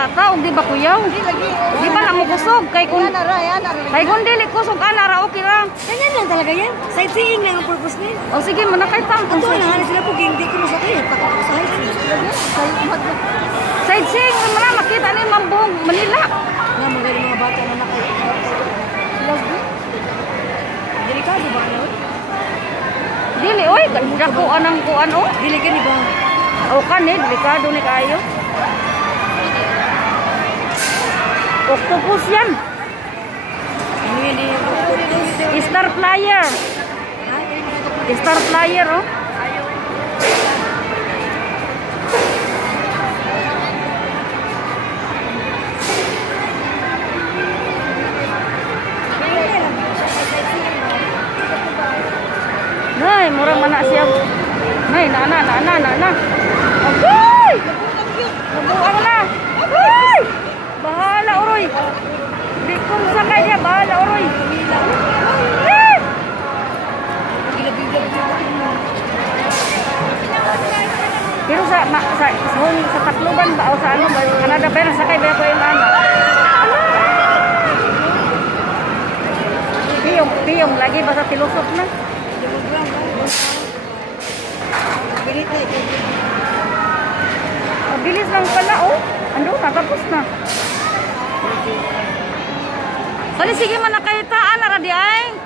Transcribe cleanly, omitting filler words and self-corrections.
sa ta, og di ba kuyaw? Di ba na mo kusog kay kun dili kusog ana ra okay ra. Ganyan lang talaga yan. Sightseeing lang ang purpose niya. O sige, manakay ta. Ito na, sila po hindi ko masakay. Pakakusahay Sightseeing naman na makita ni Mambong Manila. nga magaling mga bata na nakay. Delikado ba ano? Dili oy, dako anang kuan o. Dili ka ni ba? O kani, delikado ni kayo. Octopus yan. Ano yan eh? Star Flyer. Star Flyer oh. Nay, murang mana siya. Nay, na. Okay! Nabuang na. Ay! Bahala, Oroy. Di kong sakay niya, bahala, Oroy. Eh! Pero sa Tacloban ba o sa ano ba? Canada ba yun? Sakay ba ko yung ano? Piyong, lagi ba sa Tilusok na? Mabilis lang pala, oh. Ando, natapos na. Sige man nakaitaan na radi ay.